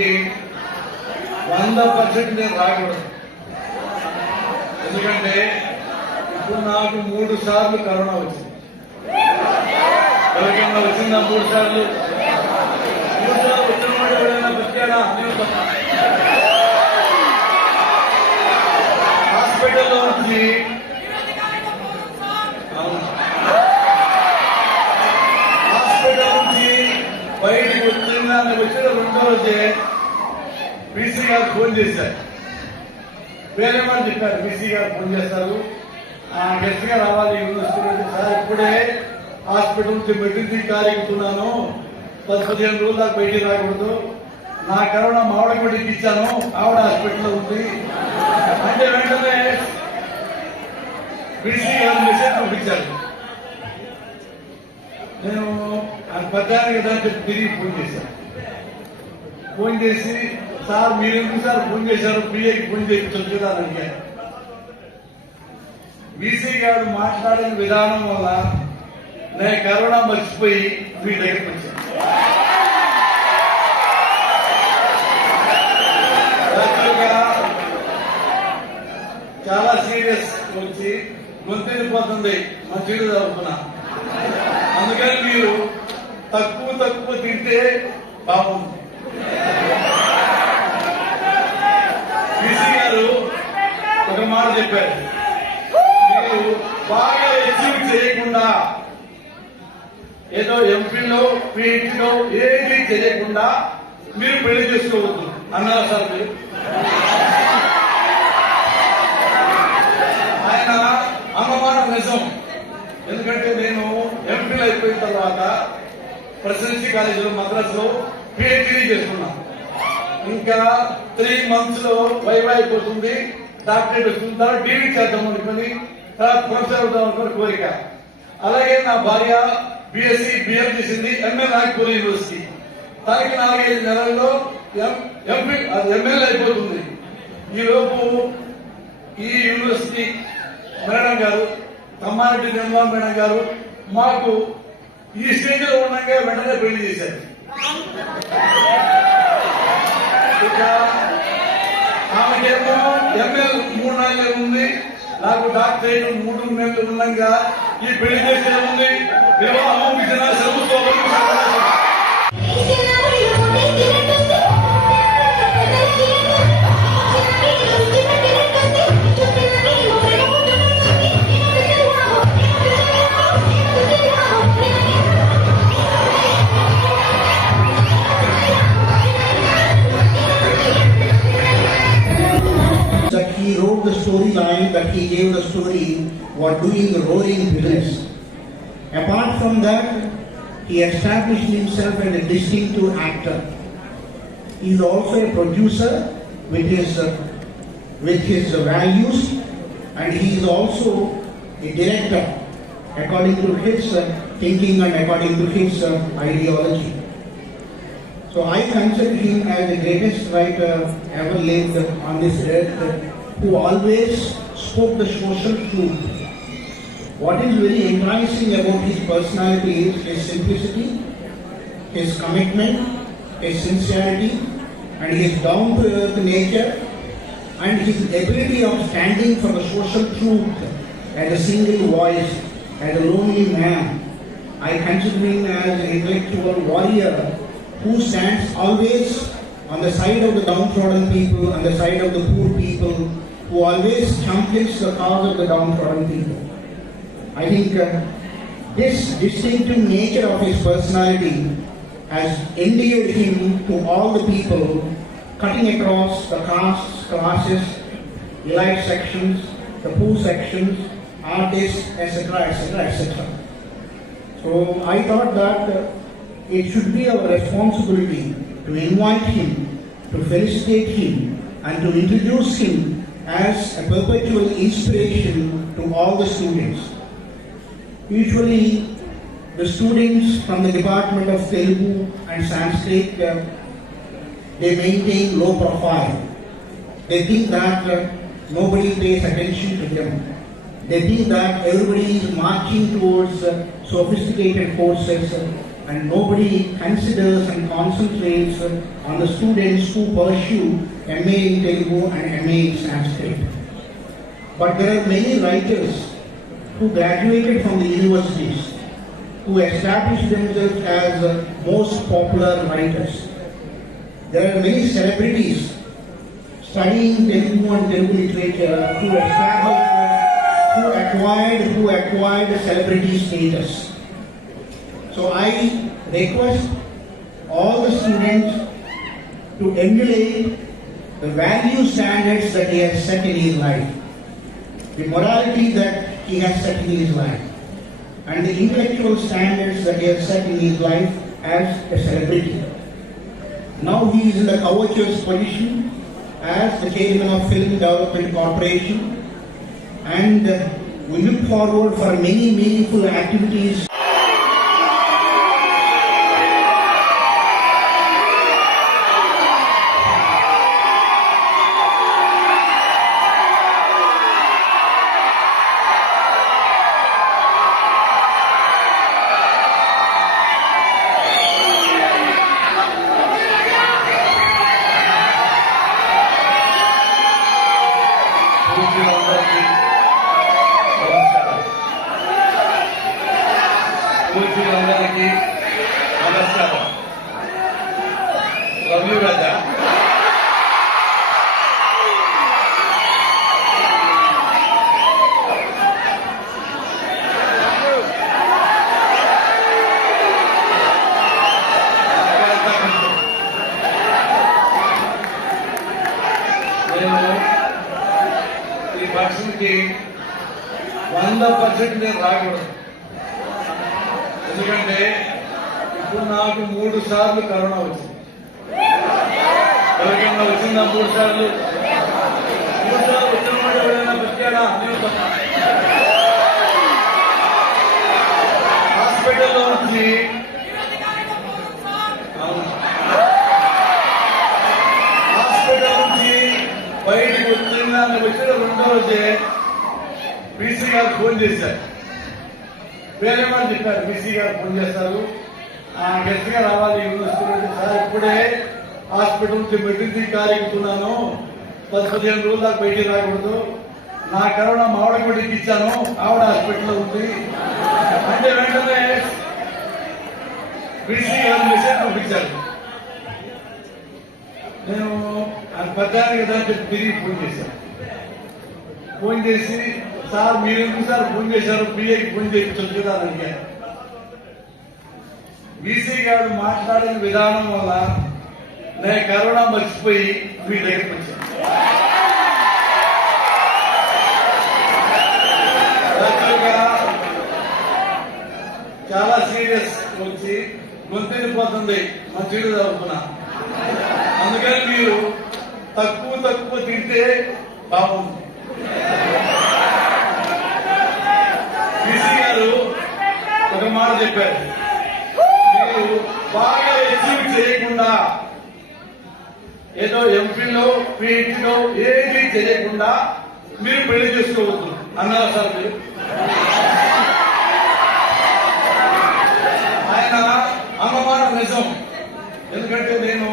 దానికి 100% నేను రాకూడదు. ఎందుకంటే ఇప్పుడు నాకు 3 సార్లు కరోనా వచ్చింది. ఎవరికైనా వచ్చిందా 3 సార్లు? 3 సార్లు వచ్చిన వాడు ఎవరైనా బతికాడా? హాస్పిటల్లో నుంచి బయటికి వచ్చిన 2 రోజే బీసీ గారు ఫోన్ చేశారు. వేరే వాళ్ళు చెప్పారు బీసీ గారు ఫోన్ చేస్తారు, గెస్ట్ గా రావాలి యూనివర్సిటీ. సార్ ఇప్పుడే హాస్పిటల్ నుంచి మెడిసిన్ ఎక్కుతున్నాను, 10-15 రోజులు దాకా బయటికి రాకూడదు. నా కరోనా మావిడ కూడా ఇచ్చాను, ఆవిడ హాస్పిటల్లో ఉంది అంటే వెంటనే బీసీ గారు మెసేజ్ పంపించారు. నేను పద్యానికి దాన్ని తిరిగి ఫోన్ చేశాను. ఫోన్ చేసి సార్ మీరు ఎందుకు సార్ ఫోన్ చేశారు, పిఏకి ఫోన్ చేయించవచ్చు కదా అని అడిగాను. బీసీ గారు మాట్లాడిన విధానం వల్ల నేను కరోనా మర్చిపోయి మీ దగ్గరికి వచ్చాను. చాలా సీరియస్ వచ్చి గొంతెళ్ళిపోతుంది మంచిగా చదువుకున్నా. అందుకని మీరు తక్కువ తింటే బాగుంది. బీసీ గారు ఒక మాట చెప్పారు, మీరు బాగా అచీవ్ చేయకుండా ఏదో ఎంపీలో పీహెచ్డీలో ఏది చేయకుండా మీరు పెళ్లి చేసుకోవద్దు అన్నారా సార్ మీరు? ఆయన అన్నమాట నిజం. ఎందుకంటే నేను ఎంపీలు అయిపోయిన తర్వాత ప్రెసిడెన్సీ కాలేజీలో మద్రాసులో పిహెచ్డీ చేసుకున్నాను. ఇంకా 3 months లో వైవా అయిపోతుంది, డాక్టరేట్ వస్తుంది, తర్వాత డిగ్రీ చేద్దాం అనుకుని తర్వాత ప్రొఫెసర్ అవుదాం అనుకుని కోరిక. అలాగే నా భార్య బిఎస్సీ బిఎం చేసింది ఎంఏ నాగపూర్ యూనివర్సిటీ. తనకి 4-5 నెలల్లో ఎమ్మెల్యే అయిపోతుంది. ఈలోపు ఈ యూనివర్సిటీ మేడం గారు, కమ్మారెడ్డి నిర్మలా మేడం గారు మాకు ఈ స్టేజ్ లో ఉండగా వెంటనే పెళ్లి చేశారు. ఇక ఆమెకేమో ఎంఎల్ 3 నెలలు ఉంది, నాకు డాక్టరేట్ 3 నెలలు ఉండగా ఈ పెళ్లి చేసే ఉంది. వివాహం విజయ he wrote the storyline, that he gave the story, were doing roaring villains. Apart from that, he established himself as a distinctive actor. He is also a producer with his values, and he is also a director according to his thinking and according to his ideology. So I consider him as the greatest writer ever lived on this earth, who always spoke the social truth. What is very enticing about his personality is his simplicity, his commitment, his sincerity, and his down-to-earth nature, and his ability of standing for the social truth as a single voice, as a lonely man. I consider him as an intellectual warrior who stands always on the side of the downtrodden people, on the side of the poor people, who always champions the cause of the downtrodden people. I think this distinctive nature of his personality has endeared him to all the people, cutting across the castes, classes, elite sections, the poor sections, artists, etc., etc., etc. So I thought that it should be our responsibility to invite him, to felicitate him, and to introduce him as a perpetual inspiration to all the students. Usually, the students from the Department of Telugu and Sanskrit, they maintain low profile. They think that nobody pays attention to them. They think that everybody is marching towards sophisticated courses and nobody considers and concentrates on the students who pursue MA in Telugu and MA in Sanskrit. But there are many writers who graduated from the universities who established themselves as most popular writers. There are many celebrities studying Telugu and Telugu literature who acquired celebrity status. So I request all the students to emulate the value standards that he has set in his life, the morality that he has set in his life, and the intellectual standards that he has set in his life as a celebrity. Now he is in the covetous position as the chairman of Film Development Corporation, and we look forward for many meaningful activities. పూజలందరికీ నమస్కారం. రవి రాజా నేను ఈ ఫంక్షన్కి 100% నేను రాకూడదు. ఎందుకంటే ఇప్పుడు నాకు 3 సార్లు కరోనా వచ్చింది. ఎవరికైనా వచ్చిందా 3 సార్లు? 3 సార్లు వచ్చిన వాడు ఎవరైనా బతికాడా? హాస్పిటల్లో నుంచి బయటకు వచ్చిన 2వ రోజే బీసీ గారు ఫోన్ చేశారు. వేరే వాళ్ళు చెప్పారు, బీసీ గారు ఫోన్ చేస్తారు, గట్టిగా రావాలి సార్, ఇప్పుడే హాస్పిటల్ నుంచి మెడిసిన్ కారెక్కుతున్నాను, 10-15 రోజుల దాకా బయటికి రాకూడదు, నా కరోనా మావిడ కొడుకు ఇచ్చాను, ఆవిడ హాస్పిటల్లో ఉంది అంటే వెంటనే బీసీ గారు మెసేజ్ పంపించారు. నేను పద్యానికి దానికి తిరిగి ఫోన్ చేశాను. ఫోన్ చేసి, సార్ మీరు ఎందుకు సార్ ఫోన్ చేశారు, పిఏకి ఫోన్ చేయించచ్చు కదా అని అడిగారు. బీసీ గారు మాట్లాడిన విధానం వల్ల నేను కరోనా మర్చిపోయి మీ దగ్గరికి వచ్చాను. చాలా సీరియస్ వచ్చి గొంతెళ్ళిపోతుంది, మంచిగా చదువుకున్నా. అందుకని మీరు తక్కువ తింటే బాగుంది. బీసీ గారు ఒక మాట చెప్పారు, మీరు బాగా అచీవ్ చేయకుండా, ఏదో ఎంపీలో పీహెచ్డీలో ఏది చేయకుండా మీరు పెళ్లి చేసుకోవద్దు అన్నారు సార్. మీరు ఆయన అన్నమాట నిజం. ఎందుకంటే నేను